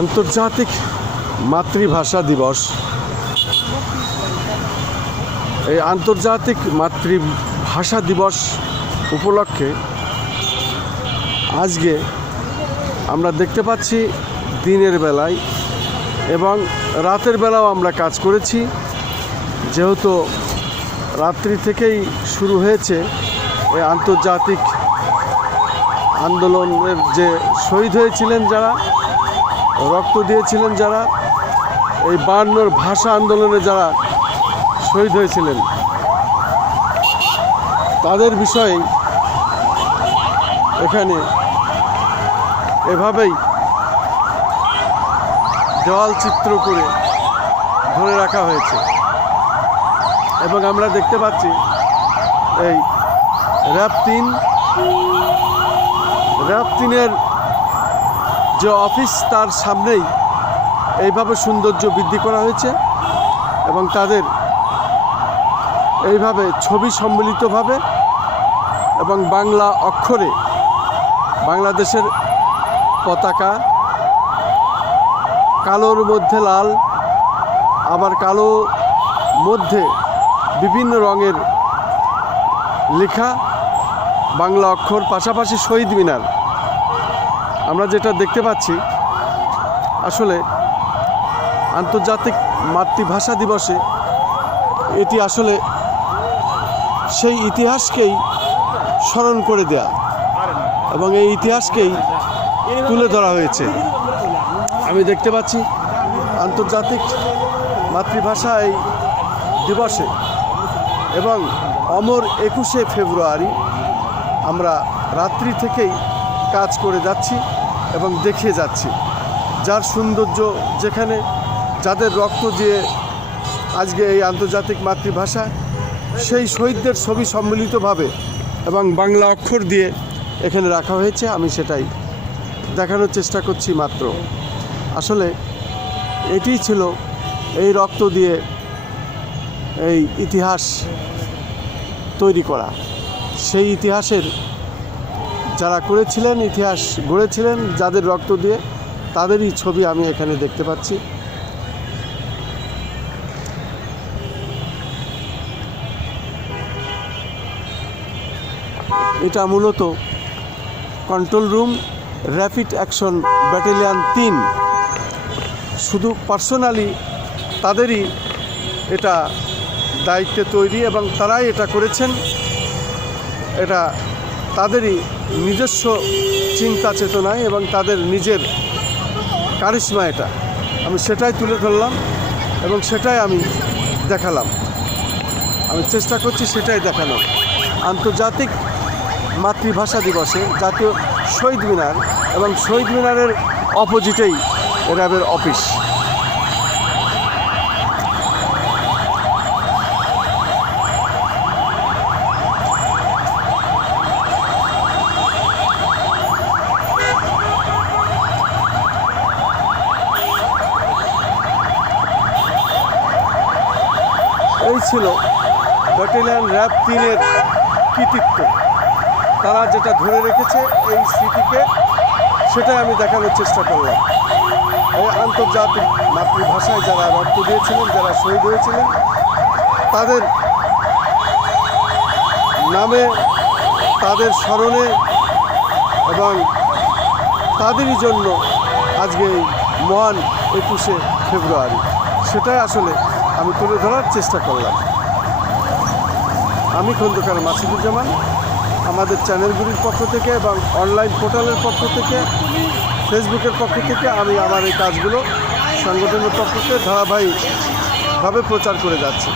আন্তর্জাতিক মাতৃভাষা দিবস। এই আন্তর্জাতিক মাতৃভাষা দিবস উপলক্ষে আজকে আমরা দেখতে পাচ্ছি দিনের বেলায় এবং রাতের বেলাও আমরা কাজ করেছি, যেহেতু রাত্রি থেকেই শুরু হয়েছে এই আন্তর্জাতিক আন্দোলনের যে শহীদ হয়েছিলেন, যারা রক্ত দিয়েছিলেন, যারা এই 52 ভাষা আন্দোলনে যারা শহীদ হয়েছিলেন, তাদের বিষয়ে এখানে এভাবেই দেওয়াল চিত্র করে ধরে রাখা হয়েছে। এবং আমরা দেখতে পাচ্ছি এই র্যাব 3-এর যে অফিস, তার সামনেই এইভাবে সৌন্দর্য বৃদ্ধি করা হয়েছে এবং তাদের এইভাবে ছবি সম্মিলিতভাবে এবং বাংলা অক্ষরে বাংলাদেশের পতাকা, কালোর মধ্যে লাল, আবার কালো মধ্যে বিভিন্ন রঙের লেখা বাংলা অক্ষর, পাশাপাশি শহীদ মিনার। আমরা যেটা দেখতে পাচ্ছি, আসলে আন্তর্জাতিক মাতৃভাষা দিবসে এটি আসলে সেই ইতিহাসকেই স্মরণ করে দেয়া এবং এই ইতিহাসকেই তুলে ধরা হয়েছে। আমি দেখতে পাচ্ছি আন্তর্জাতিক মাতৃভাষা এই দিবসে এবং অমর 21শে ফেব্রুয়ারি আমরা রাত্রি থেকেই কাজ করে যাচ্ছি এবং দেখিয়ে যাচ্ছি যার সৌন্দর্য, যেখানে যাদের রক্ত দিয়ে আজকে এই আন্তর্জাতিক মাতৃভাষা, সেই শহীদদের ছবি সম্মিলিতভাবে এবং বাংলা অক্ষর দিয়ে এখানে রাখা হয়েছে। আমি সেটাই দেখানোর চেষ্টা করছি মাত্র। আসলে এটিই ছিল এই রক্ত দিয়ে এই ইতিহাস তৈরি করা। সেই ইতিহাসের যারা করেছিলেন, ইতিহাস গড়েছিলেন যাদের রক্ত দিয়ে, তাদেরই ছবি আমি এখানে দেখতে পাচ্ছি। এটা মূলত control room, rapid action battalion 3। শুধু পার্সোনালি তাদেরই এটা দায়িত্বে তৈরি এবং তারাই এটা করেছেন। এটা তাদেরই নিজস্ব চিন্তা চেতনায় এবং তাদের নিজের কারিশমা, এটা আমি সেটাই তুলে ধরলাম এবং সেটাই আমি দেখালাম। আমি চেষ্টা করছি সেটাই দেখানো। আন্তর্জাতিক মাতৃভাষা দিবসে জাতীয় শহীদ মিনার এবং শহীদ মিনারের অপোজিটেই র্যাবের অফিস। এই ছিল ব্যাটালিয়ন র্যাব 3-এর কৃতিত্ব। তারা যেটা ধরে রেখেছে এই স্মৃতিকে, সেটাই আমি দেখানোর চেষ্টা করলাম। এই আন্তর্জাতিক মাতৃভাষায় যারা রক্ত দিয়েছিলেন, যারা শহীদ হয়েছিলেন, তাদের নামে, তাদের স্মরণে এবং তাদেরই জন্য আজকে এই মহান 21শে ফেব্রুয়ারি, সেটাই আসলে আমি তুলে ধরার চেষ্টা করলাম। আমি খন্দকার মাসুদুজ্জামান, আমাদের চ্যানেলগুলির পক্ষ থেকে এবং অনলাইন পোর্টালের পক্ষ থেকে, ফেসবুকের পক্ষ থেকে আমি আমার এই কাজগুলো সংগঠনের পক্ষ থেকে ধারাবাহিকভাবে প্রচার করে যাচ্ছি।